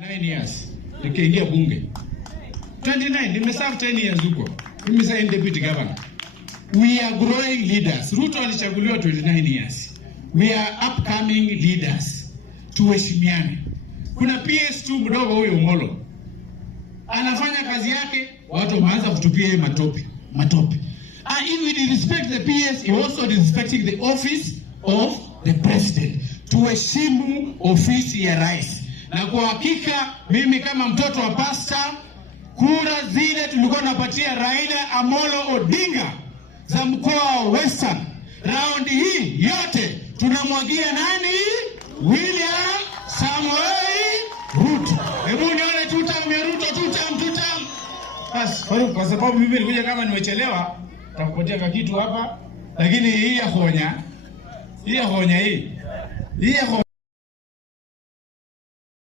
9 years nikiingia bunge 29 nimeserve 10 years huko. Mimi sasa deputy governor. We are growing leaders. Ruto alichaguliwa 29 years. We are upcoming leaders. Tuheshimiane. Kuna PS2 mdogo huyo Molo. Anafanya kazi yake, watu waanza kutupia matope. And if we respect the PS, he also respecting the office of the president. Tuheshimu ofisi ya rais. Na kwa hakika mimi kama mtoto wa pasta, kura zile tulikuwa tunapatia Raila Amolo Odinga za mkoa wa Western, round hii yote tunamwagia nani? William Samoei Ruto. Hebu nione tutam ya Ruto, tutam. Bas, kwa sababu mimi nilikuja kama nimechelewa, nitakupatia kitu hapa, lakini hii ya honya hii